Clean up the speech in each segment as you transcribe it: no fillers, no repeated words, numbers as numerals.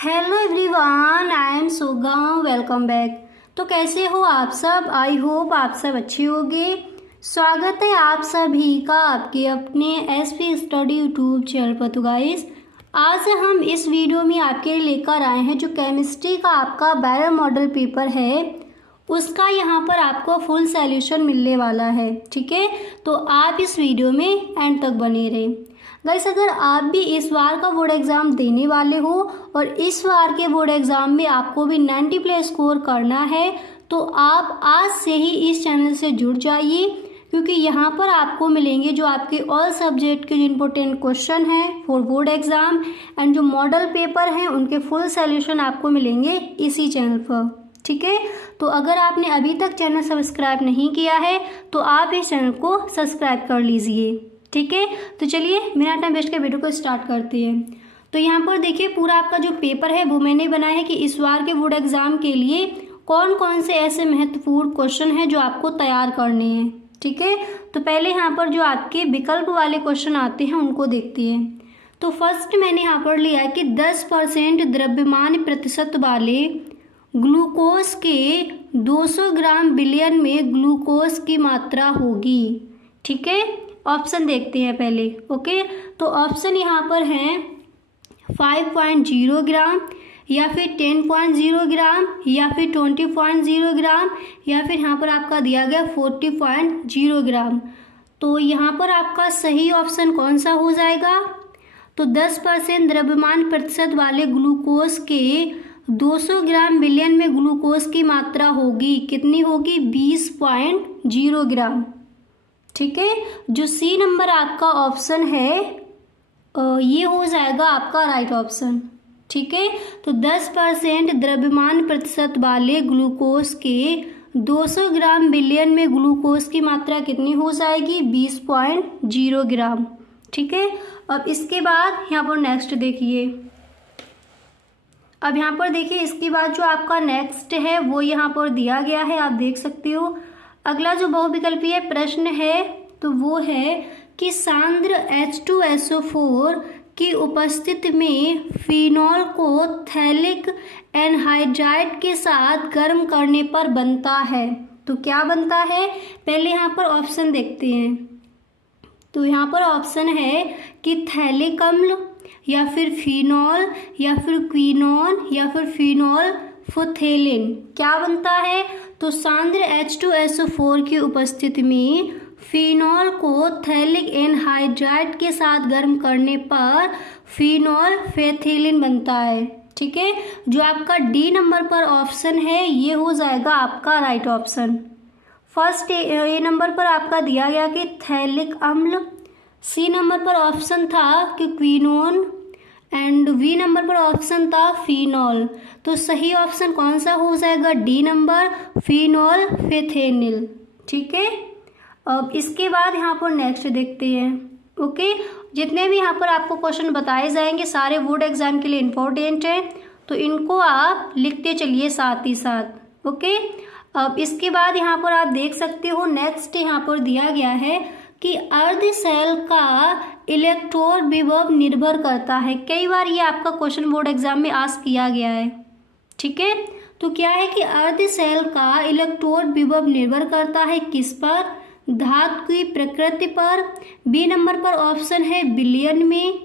Hello everyone, I am सुगम। Welcome back. तो कैसे हो आप सब? आई होप आप सब अच्छे होंगे। स्वागत है आप सभी का आपके अपने एसपी स्टडी यूट्यूब चैनल पर। तो गाइस, आज हम इस वीडियो में आपके लिए लेकर आए हैं जो केमिस्ट्री का आपका 12 मॉडल पेपर है, उसका यहाँ पर आपको फुल सॉल्यूशन मिलने वाला है। ठीक है, तो आप इस वीडियो में एंड तक बने रहें। गाइस, अगर आप भी इस बार का बोर्ड एग्ज़ाम देने वाले हो और इस बार के बोर्ड एग्ज़ाम में आपको भी 90+ स्कोर करना है, तो आप आज से ही इस चैनल से जुड़ जाइए, क्योंकि यहाँ पर आपको मिलेंगे जो आपके ऑल सब्जेक्ट के जो इम्पोर्टेंट क्वेश्चन हैं फॉर बोर्ड एग्ज़ाम एंड जो मॉडल पेपर हैं उनके फुल सॉल्यूशन आपको मिलेंगे इसी चैनल पर। ठीक है, तो अगर आपने अभी तक चैनल सब्सक्राइब नहीं किया है तो आप इस चैनल को सब्सक्राइब कर लीजिए। ठीक है, तो चलिए बिना टाइम वेस्ट के वीडियो को स्टार्ट करते हैं। तो यहाँ पर देखिए, पूरा आपका जो पेपर है वो मैंने बनाया है कि इस बार के बोर्ड एग्जाम के लिए कौन कौन से ऐसे महत्वपूर्ण क्वेश्चन हैं जो आपको तैयार करने हैं। ठीक है, तो पहले यहाँ पर जो आपके विकल्प वाले क्वेश्चन आते हैं उनको देखते हैं। तो फर्स्ट मैंने यहाँ पर लिया है कि 10% द्रव्यमान प्रतिशत वाले ग्लूकोज के 200 ग्राम बिलियन में ग्लूकोज की मात्रा होगी। ठीक है, ऑप्शन देखते हैं पहले। ओके, तो ऑप्शन यहाँ पर हैं 5.0 ग्राम, या फिर 10.0 ग्राम, या फिर 20.0 ग्राम, या फिर यहाँ पर आपका दिया गया 40.0 ग्राम। तो यहाँ पर आपका सही ऑप्शन कौन सा हो जाएगा? तो 10% द्रव्यमान प्रतिशत वाले ग्लूकोज के 200 ग्राम बिलियन में ग्लूकोज की मात्रा होगी। कितनी होगी? 20.0 ग्राम। ठीक है, जो सी नंबर आपका ऑप्शन है ये हो जाएगा आपका राइट ऑप्शन। ठीक है, तो 10% द्रव्यमान प्रतिशत वाले ग्लूकोज के 200 ग्राम बिलियन में ग्लूकोज की मात्रा कितनी हो जाएगी? 20.0 ग्राम। ठीक है, अब इसके बाद यहाँ पर नेक्स्ट देखिए। अब यहाँ पर देखिए, इसके बाद जो आपका नेक्स्ट है वो यहाँ पर दिया गया है, आप देख सकते हो। अगला जो बहुविकल्पीय प्रश्न है तो वो है कि सांद्र H2SO4 की उपस्थिति में फिनॉल को थैलिक एनहाइड्राइड के साथ गर्म करने पर बनता है। तो क्या बनता है? पहले यहाँ पर ऑप्शन देखते हैं। तो यहाँ पर ऑप्शन है कि थैलिक अम्ल, या फिर फिनॉल, या फिर क्विनोन, या फिर फिनॉल फोथेलिन। क्या बनता है? तो सांद्र H2SO4 की उपस्थिति में फिनॉल को थैलिक एनहाइड्राइड के साथ गर्म करने पर फिनॉल फेथिलिन बनता है। ठीक है, जो आपका डी नंबर पर ऑप्शन है ये हो जाएगा आपका right option. First A number पर आपका दिया गया कि थैलिक अम्ल, सी नंबर पर ऑप्शन था कि क्विनोन, एंड वी नंबर पर ऑप्शन था फिनॉल। तो सही ऑप्शन कौन सा हो जाएगा? डी नंबर, फिनॉल फेथेनिल। ठीक है, अब इसके बाद यहाँ पर नेक्स्ट देखते हैं। ओके, जितने भी यहाँ पर आपको क्वेश्चन बताए जाएंगे सारे बोर्ड एग्जाम के लिए इम्पोर्टेंट है, तो इनको आप लिखते चलिए साथ ही साथ। ओके, अब इसके बाद यहाँ पर आप देख सकते हो नेक्स्ट यहाँ पर दिया गया है कि अर्ध सेल का इलेक्ट्रोड विभव निर्भर करता है। कई बार ये आपका क्वेश्चन बोर्ड एग्जाम में आस्क किया गया है। ठीक है, तो क्या है कि अर्ध सेल का इलेक्ट्रोड विभव निर्भर करता है किस पर? धातु की प्रकृति पर। बी नंबर पर ऑप्शन है बिलियन में,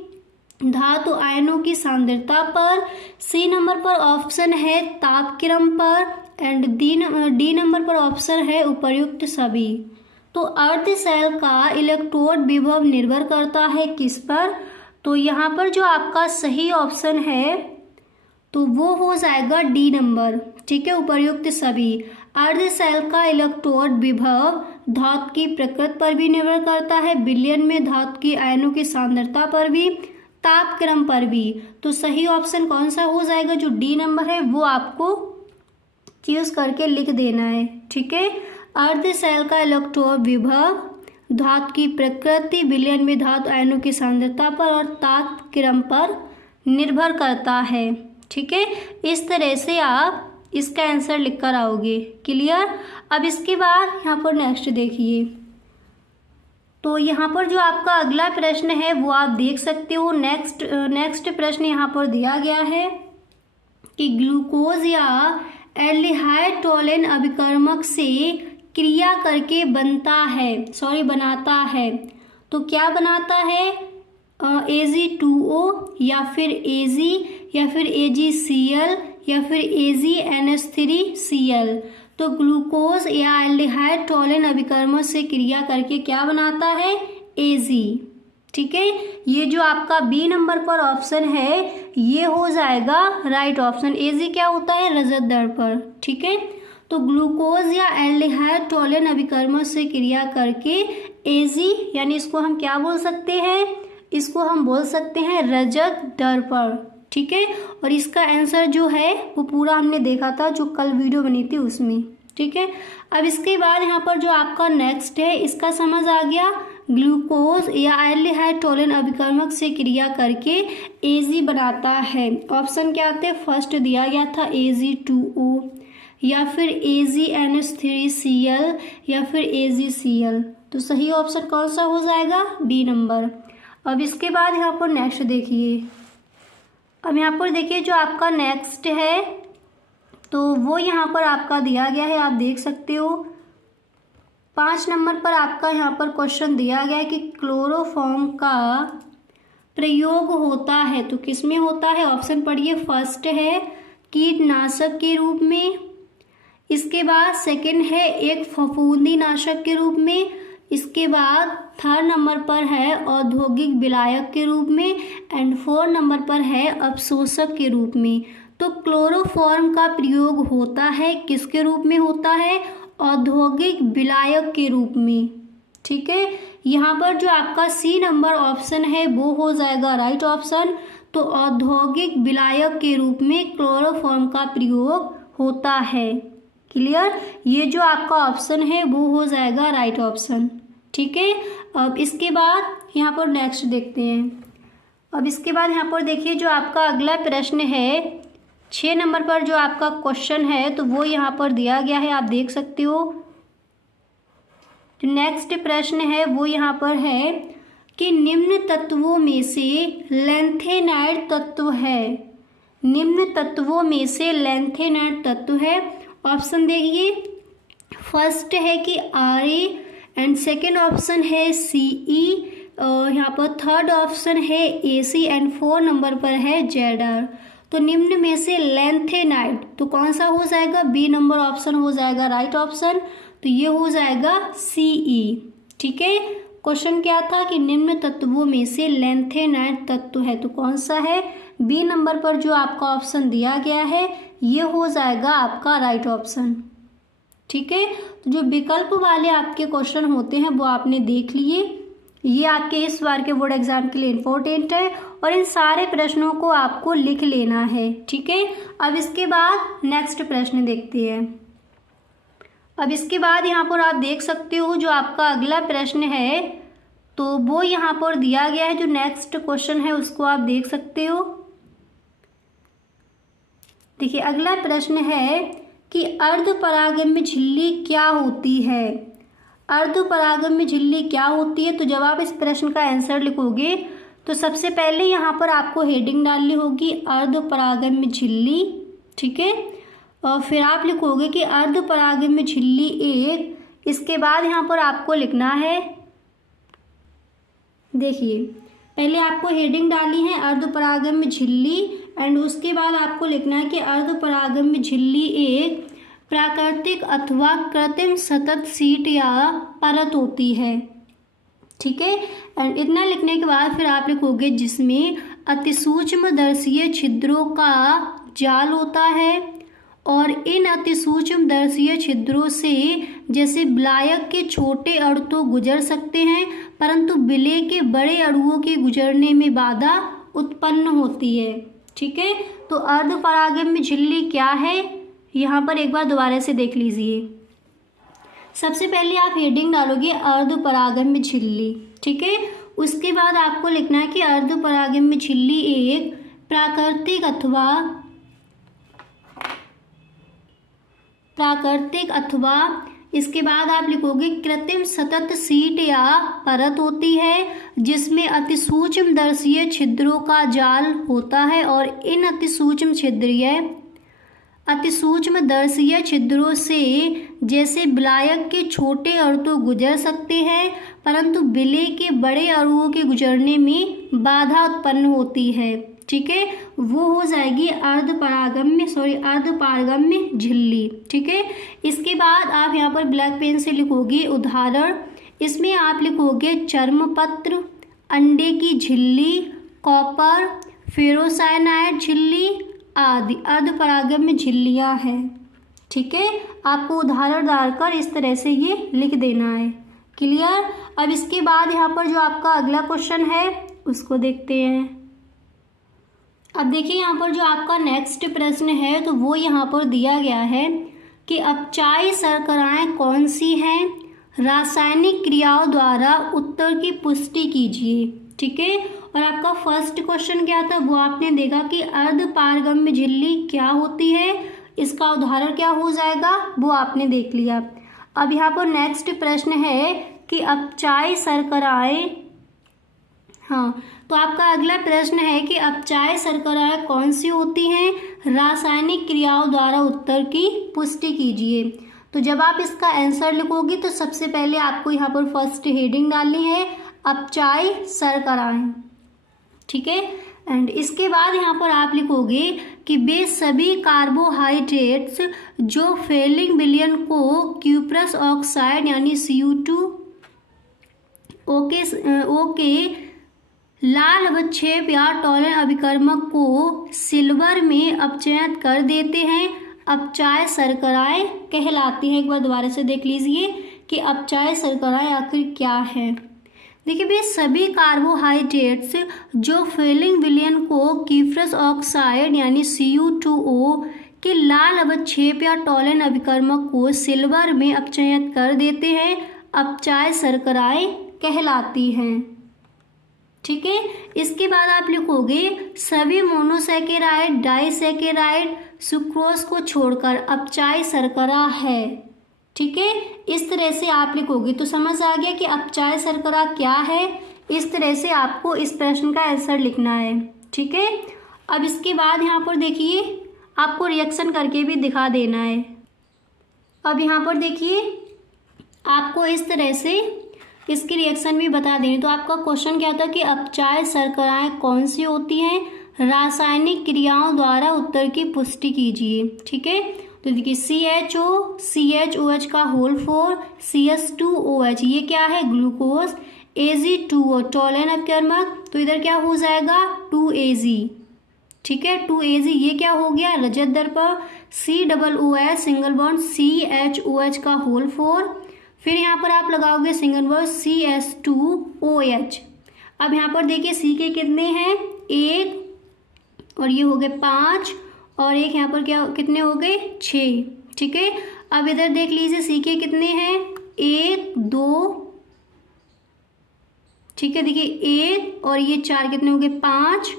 धातु आयनों की सांद्रता पर। सी नंबर पर ऑप्शन है तापक्रम पर, एंड डी नंबर पर ऑप्शन है उपर्युक्त सभी। तो अर्ध सेल का इलेक्ट्रोड विभव निर्भर करता है किस पर? तो यहाँ पर जो आपका सही ऑप्शन है तो वो हो जाएगा डी नंबर। ठीक है, उपर्युक्त सभी। अर्ध सेल का इलेक्ट्रोड विभव धातु की प्रकृति पर भी निर्भर करता है, बिलियन में धातु की आयनों की सांद्रता पर भी, तापक्रम पर भी। तो सही ऑप्शन कौन सा हो जाएगा? जो डी नंबर है वो आपको चूज करके लिख देना है। ठीक है, अर्ध सेल का इलेक्ट्रोड विभव धातु की प्रकृति, बिलियन में धातु आयनों की सांद्रता पर और तापक्रम पर निर्भर करता है। ठीक है, इस तरह से आप इसका आंसर लिख कर आओगे। क्लियर? अब इसके बाद यहाँ पर नेक्स्ट देखिए। तो यहाँ पर जो आपका अगला प्रश्न है वो आप देख सकते हो। नेक्स्ट प्रश्न यहाँ पर दिया गया है कि ग्लूकोज या एल्डिहाइड टोलेन अभिकर्मक से क्रिया करके बनाता है। तो क्या बनाता है? Ag2O या फिर Ag या फिर AgCl या फिर AgNH3Cl। तो ग्लूकोज या एल्डिहाइड टोलेन अभिकर्मक से क्रिया करके क्या बनाता है? Ag। ठीक है, ये जो आपका बी नंबर पर ऑप्शन है ये हो जाएगा राइट ऑप्शन। Ag क्या होता है? रजत दर्पण। ठीक है, तो ग्लूकोज या एल्डिहाइड टोलेन अभिकर्मक से क्रिया करके Ag यानी इसको हम क्या बोल सकते हैं? इसको हम बोल सकते हैं रजत दर्पण। ठीक है, और इसका आंसर जो है वो पूरा हमने देखा था जो कल वीडियो बनी थी उसमें। ठीक है, अब इसके बाद यहाँ पर जो आपका नेक्स्ट है इसका समझ आ गया। ग्लूकोज या एल्डिहाइड टोलेन अभिकर्मक से क्रिया करके Ag बनाता है। ऑप्शन क्या आते हैं? फर्स्ट दिया गया था Ag2O या फिर AgNH3Cl या फिर AgCl। तो सही ऑप्शन कौन सा हो जाएगा? B number. अब इसके बाद यहाँ पर नेक्स्ट देखिए। अब यहाँ पर देखिए जो आपका नेक्स्ट है तो वो यहाँ पर आपका दिया गया है, आप देख सकते हो 5 नंबर पर आपका यहाँ पर क्वेश्चन दिया गया है कि क्लोरोफॉर्म का प्रयोग होता है तो किस में होता है? ऑप्शन पढ़िए। फर्स्ट है कीटनाशक के रूप में, इसके बाद सेकंड है एक फफूंदी नाशक के रूप में, इसके बाद थर्ड नंबर पर है औद्योगिक विलायक के रूप में एंड 4 नंबर पर है अवशोषक के रूप में। तो क्लोरोफॉर्म का प्रयोग होता है किसके रूप में होता है? औद्योगिक विलायक के रूप में। ठीक है, यहाँ पर जो आपका सी नंबर ऑप्शन है वो हो जाएगा राइट ऑप्शन। तो औद्योगिक विलायक के रूप में क्लोरोफॉर्म का प्रयोग होता है। क्लियर, ये जो आपका ऑप्शन है वो हो जाएगा राइट ऑप्शन। ठीक है, अब इसके बाद यहाँ पर नेक्स्ट देखते हैं। अब इसके बाद यहाँ पर देखिए जो आपका अगला प्रश्न है 6 नंबर पर जो आपका क्वेश्चन है तो वो यहाँ पर दिया गया है, आप देख सकते हो। जो नेक्स्ट प्रश्न है वो यहाँ पर है कि निम्न तत्वों में से लैंथेनाइड तत्व है। निम्न तत्वों में से लैंथेनाइड तत्व है। ऑप्शन देखिए, फर्स्ट है कि Ra एंड सेकेंड ऑप्शन है Ce, यहाँ पर थर्ड ऑप्शन है Ac एंड 4 नंबर पर है Zr। तो निम्न में से लैंथेनाइड तो कौन सा हो जाएगा? बी नंबर ऑप्शन हो जाएगा राइट ऑप्शन। तो ये हो जाएगा Ce। ठीक है, क्वेश्चन क्या था कि निम्न तत्वों में से लैंथेनाइड तत्व है तो कौन सा है? बी नंबर पर जो आपका ऑप्शन दिया गया है ये हो जाएगा आपका राइट ऑप्शन। ठीक है, तो जो विकल्प वाले आपके क्वेश्चन होते हैं वो आपने देख लिए। ये आपके इस बार के बोर्ड एग्जाम के लिए इम्पोर्टेंट है और इन सारे प्रश्नों को आपको लिख लेना है। ठीक है, अब इसके बाद नेक्स्ट प्रश्न देखते हैं। अब इसके बाद यहाँ पर आप देख सकते हो जो आपका अगला प्रश्न है तो वो यहाँ पर दिया गया है। जो नेक्स्ट क्वेश्चन है उसको आप देख सकते हो। देखिए अगला प्रश्न है कि अर्धपरागम्य झिल्ली क्या होती है? अर्धपरागम्य झिल्ली क्या होती है? तो जब आप इस प्रश्न का आंसर लिखोगे तो सबसे पहले यहाँ पर आपको हेडिंग डालनी होगी अर्धपरागम्य झिल्ली। ठीक है, और फिर आप लिखोगे कि अर्धपरागम्य झिल्ली एक। इसके बाद यहाँ पर आपको लिखना है, देखिए पहले आपको हेडिंग डाली है अर्धपरागम्य झिल्ली एंड उसके बाद आपको लिखना है कि अर्धपरागम्य झिल्ली एक प्राकृतिक अथवा कृत्रिम सतत सीट या परत होती है। ठीक है, एंड इतना लिखने के बाद फिर आप लिखोगे जिसमें अतिसूक्ष्म दर्शीय छिद्रों का जाल होता है और इन अतिसूक्ष्म दर्शीय छिद्रों से जैसे विलायक के छोटे अणु तो गुजर सकते हैं परंतु विलेय के बड़े अणुओं के गुजरने में बाधा उत्पन्न होती है। ठीक है, तो अर्धपरागम्य झिल्ली क्या है यहाँ पर एक बार दोबारा से देख लीजिए। सबसे पहले आप हेडिंग डालोगे अर्धपरागम्य झिल्ली। ठीक है, उसके बाद आपको लिखना है कि अर्धपरागम्य झिल्ली एक प्राकृतिक अथवा इसके बाद आप लिखोगे कृत्रिम सतत सीट या परत होती है जिसमें अतिसूक्ष्म दर्शीय छिद्रों का जाल होता है और इन अतिसूक्ष्म छिद्रीय अतिसूक्ष्मदर्शीय छिद्रों से जैसे विलायक के छोटे अणु तो गुजर सकते हैं, परंतु विलेय के बड़े अणुओं के गुजरने में बाधा उत्पन्न होती है। ठीक है, वो हो जाएगी अर्धपारगम्य झिल्ली। ठीक है, इसके बाद आप यहाँ पर ब्लैक पेन से लिखोगे उदाहरण। इसमें आप लिखोगे चर्मपत्र, अंडे की झिल्ली, कॉपर, फेरोसाइनाइड झिल्ली आदि अर्धपरागम्य झिल्लियाँ हैं। ठीक है, आपको उदाहरण डालकर इस तरह से ये लिख देना है। क्लियर। अब इसके बाद यहाँ पर जो आपका अगला क्वेश्चन है उसको देखते हैं। अब देखिए यहाँ पर जो आपका नेक्स्ट प्रश्न है तो वो यहाँ पर दिया गया है कि अपचायी शर्कराएं कौन सी हैं, रासायनिक क्रियाओं द्वारा उत्तर की पुष्टि कीजिए। ठीक है, और आपका फर्स्ट क्वेश्चन क्या था, वो आपने देखा कि अर्धपारगम्य झिल्ली क्या होती है, इसका उदाहरण क्या हो जाएगा वो आपने देख लिया। अब यहाँ पर नेक्स्ट प्रश्न है कि अपचायी शर्कराएं, हाँ, तो आपका अगला प्रश्न है कि अपचायी शर्कराएं कौन सी होती हैं, रासायनिक क्रियाओं द्वारा उत्तर की पुष्टि कीजिए। तो जब आप इसका आंसर लिखोगे तो सबसे पहले आपको यहाँ पर फर्स्ट हेडिंग डालनी है अपचायी शर्कराएं। ठीक है, एंड इसके बाद यहाँ पर आप लिखोगे कि वे सभी कार्बोहाइड्रेट्स जो फेलिंग विलयन को क्यूप्रस ऑक्साइड यानी Cu2O के लाल अवक्षेप या टॉलन अभिकर्मक को सिल्वर में अपचयित कर देते हैं, अपचायी शर्कराएं कहलाती हैं। एक बार दोबारा से देख लीजिए कि अपचायी शर्कराएं आखिर क्या है। देखिए वे सभी कार्बोहाइड्रेट्स जो फेलिंग विलयन को क्यूप्रस ऑक्साइड यानी Cu2O के लाल अवक्षेप या टॉलन अभिकर्मक को सिल्वर में अपचयित कर देते हैं, अपचायी शर्कराएं कहलाती हैं। ठीक है, इसके बाद आप लिखोगे सभी मोनोसैकेराइड, डाइसैकेराइड, सुक्रोज को छोड़कर अपचायी शर्करा है। ठीक है, इस तरह से आप लिखोगे तो समझ आ गया कि अपचायी शर्करा क्या है। इस तरह से आपको इस प्रश्न का आंसर लिखना है। ठीक है, अब इसके बाद यहाँ पर देखिए आपको रिएक्शन करके भी दिखा देना है। अब यहाँ पर देखिए आपको इस तरह से इसकी रिएक्शन भी बता दें। तो आपका क्वेश्चन क्या था कि अपचायी शर्कराएं कौन सी होती हैं, रासायनिक क्रियाओं द्वारा उत्तर की पुष्टि कीजिए। ठीक है, तो देखिए CHO, CHOH का होल 4, CS2OH ये क्या है ग्लूकोज, Ag2O टॉलन अभिकर्मक, तो इधर क्या हो जाएगा 2Ag। ठीक है, 2Ag ये क्या हो गया रजत दर्पण, COOH सिंगल बॉन्ड CHOH का होल 4, फिर यहाँ पर आप लगाओगे सिंगल बॉन्ड CS2OH। अब यहाँ पर देखिए C के कितने हैं 1 और ये हो गए 5 और एक यहाँ पर क्या कितने हो गए 6। ठीक है, अब इधर देख लीजिए C के कितने हैं 1 2, ठीक है, देखिए 1 और ये 4 कितने हो गए 5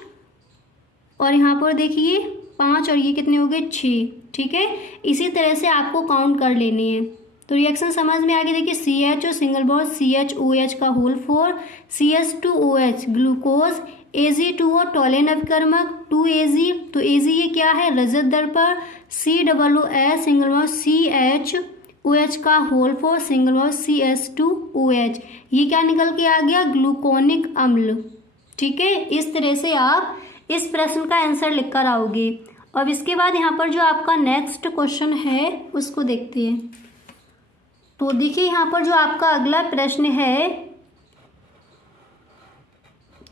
और यहाँ पर देखिए 5 और ये कितने हो गए 6। ठीक है, इसी तरह से आपको काउंट कर लेनी है। तो रिएक्शन समझ में आ गई। देखिए CHO सिंगल बॉन्ड CHOH का whole 4, CS2OH glucose, Ag2O Tollens अभिकर्मक, 2Ag, तो Ag ये क्या है रजत दर्पण, COOH सिंगल बॉन्ड CHOH का होल 4 सिंगल बॉन्ड CS2OH, ये क्या निकल के आ गया ग्लूकोनिक अम्ल। ठीक है, इस तरह से आप इस प्रश्न का आंसर लिख कर आओगे। अब इसके बाद यहाँ पर जो आपका नेक्स्ट क्वेश्चन है उसको देखते हैं। तो देखिए यहाँ पर जो आपका अगला प्रश्न है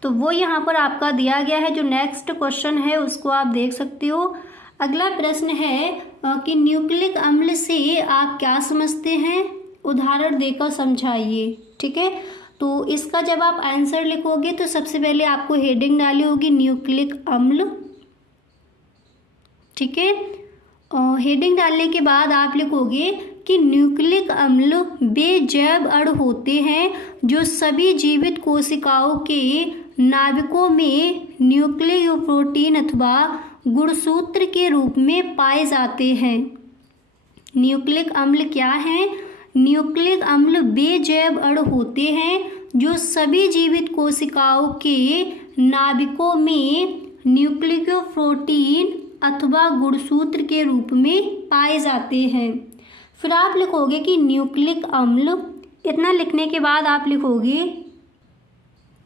तो वो यहाँ पर आपका दिया गया है। जो नेक्स्ट क्वेश्चन है उसको आप देख सकते हो। अगला प्रश्न है कि न्यूक्लिक अम्ल से आप क्या समझते हैं, उदाहरण देकर समझाइए। ठीक है, तो इसका जब आप आंसर लिखोगे तो सबसे पहले आपको हेडिंग डाली होगी न्यूक्लिक अम्ल। ठीक है, हेडिंग डालने के बाद आप लिखोगे कि न्यूक्लिक अम्ल वे जैव अणु होते हैं जो सभी जीवित कोशिकाओं के नाभिकों में न्यूक्लियोप्रोटीन अथवा गुणसूत्र के रूप में पाए जाते हैं। न्यूक्लिक अम्ल क्या है, न्यूक्लिक अम्ल वे जैव अणु होते हैं जो सभी जीवित कोशिकाओं के नाभिकों में न्यूक्लियोप्रोटीन अथवा गुणसूत्र के रूप में पाए जाते हैं। फिर आप लिखोगे कि न्यूक्लिक अम्ल। इतना लिखने के बाद आप लिखोगे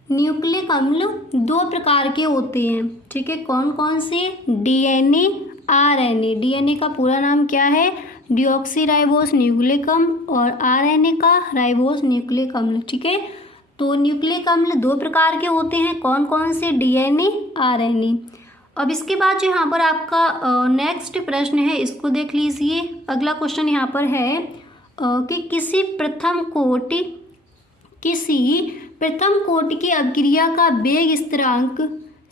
न्यूक्लिक अम्ल 2 प्रकार के होते हैं, ठीक है। कौन कौन से? DNA, RNA. डीएनए का पूरा नाम क्या है? डीऑक्सीराइबोस न्यूक्लिक अम्ल, और आरएनए का राइबोस न्यूक्लिक अम्ल, ठीक है। तो न्यूक्लिक अम्ल 2 प्रकार के होते हैं, कौन कौन से? DNA, RNA. अब इसके बाद जो यहाँ पर आपका नेक्स्ट प्रश्न है, इसको देख लीजिए। अगला क्वेश्चन यहाँ पर है कि किसी प्रथम कोटि की अभिक्रिया का वेग स्थिरांक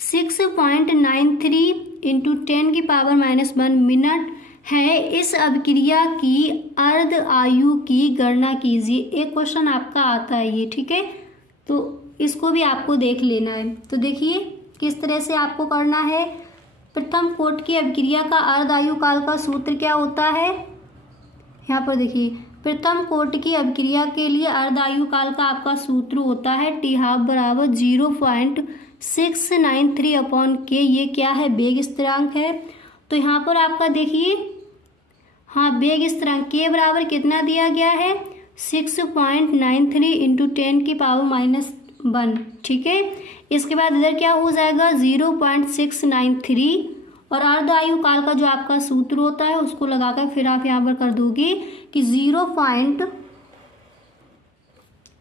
6.93 इंटू 10⁻⁻1 मिनट है। इस अभिक्रिया की अर्ध आयु की गणना कीजिए। एक क्वेश्चन आपका आता है ये, ठीक है। तो इसको भी आपको देख लेना है। तो देखिए किस तरह से आपको करना है। प्रथम कोटि की अभिक्रिया का अर्ध आयु काल का सूत्र क्या होता है? यहाँ पर देखिए, प्रथम कोटि की अभिक्रिया के लिए अर्ध आयु काल का आपका सूत्र होता है T½ बराबर 0.693/K। ये क्या है? वेग स्थिरांक है। तो यहाँ पर आपका देखिए, हाँ, वेग स्थिरांक K बराबर कितना दिया गया है? 6.93 इंटू 10⁻⁻1, ठीक है। इसके बाद इधर क्या हो जाएगा? 0.693, और अर्ध आयु काल का जो आपका सूत्र होता है उसको लगाकर फिर आप यहाँ पर कर दोगे कि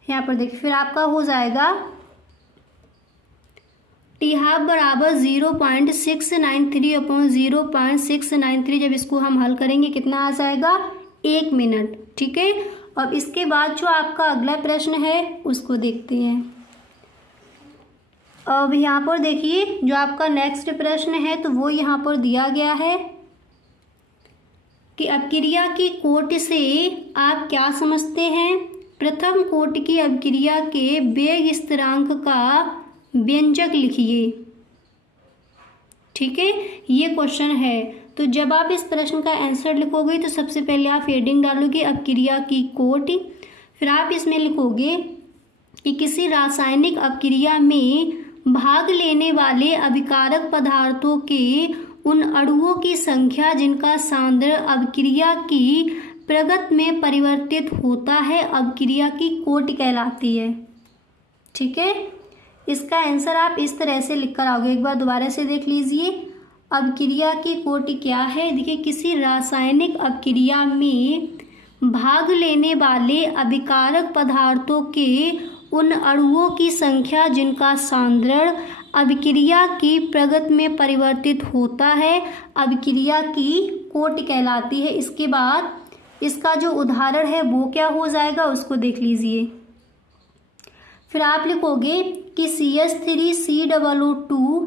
यहाँ पर देखिए, फिर आपका हो जाएगा T½ बराबर 0.693/0.693। जब इसको हम हल करेंगे कितना आ जाएगा? 1 मिनट, ठीक है। अब इसके बाद जो आपका अगला प्रश्न है उसको देखते हैं। अब यहाँ पर देखिए, जो आपका नेक्स्ट प्रश्न है तो वो यहाँ पर दिया गया है कि अभिक्रिया की कोटि से आप क्या समझते हैं? प्रथम कोटि की अभिक्रिया के वेग स्थिरांक का व्यंजक लिखिए, ठीक है। ये क्वेश्चन है। तो जब आप इस प्रश्न का आंसर लिखोगे तो सबसे पहले आप हेडिंग डालोगे अभिक्रिया की कोटि। फिर आप इसमें लिखोगे कि किसी रासायनिक अभिक्रिया में भाग लेने वाले अभिकारक पदार्थों के उन अणुओं की संख्या जिनका सांद्रण अभिक्रिया की प्रगति में परिवर्तित होता है, अभिक्रिया की कोटि कहलाती है, ठीक है। इसका आंसर आप इस तरह से लिख कर आओगे। एक बार दोबारा से देख लीजिए, अभिक्रिया की कोटि क्या है? देखिए, किसी रासायनिक अभिक्रिया में भाग लेने वाले अभिकारक पदार्थों के उन अणुओं की संख्या जिनका सांद्रण अभिक्रिया की प्रगति में परिवर्तित होता है, अभिक्रिया की कोटि कहलाती है। इसके बाद इसका जो उदाहरण है वो क्या हो जाएगा उसको देख लीजिए। फिर आप लिखोगे कि CH3COO2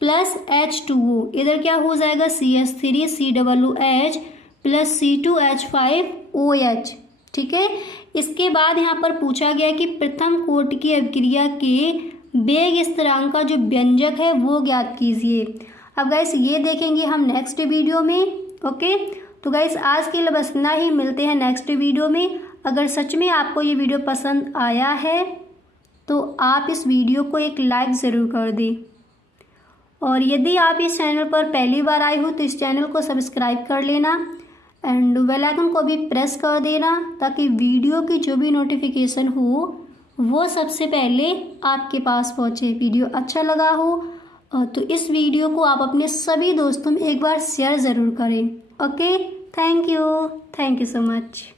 प्लस H2O। इधर क्या हो जाएगा? CH3COOH प्लस C2H5OH, ठीक है। इसके बाद यहाँ पर पूछा गया कि प्रथम कोटि की अभिक्रिया के वेग स्थिरांक का जो व्यंजक है वो ज्ञात कीजिए। अब गाइस ये देखेंगे हम नेक्स्ट वीडियो में, ओके। तो गाइस आज के लिए बस इतना ही, मिलते हैं नेक्स्ट वीडियो में। अगर सच में आपको ये वीडियो पसंद आया है तो आप इस वीडियो को एक लाइक ज़रूर कर दें, और यदि आप इस चैनल पर पहली बार आए हो तो इस चैनल को सब्सक्राइब कर लेना एंड बेल आइकन को भी प्रेस कर देना, ताकि वीडियो की जो भी नोटिफिकेशन हो वो सबसे पहले आपके पास पहुँचे। वीडियो अच्छा लगा हो तो इस वीडियो को आप अपने सभी दोस्तों में एक बार शेयर ज़रूर करें, okay. Thank you so much.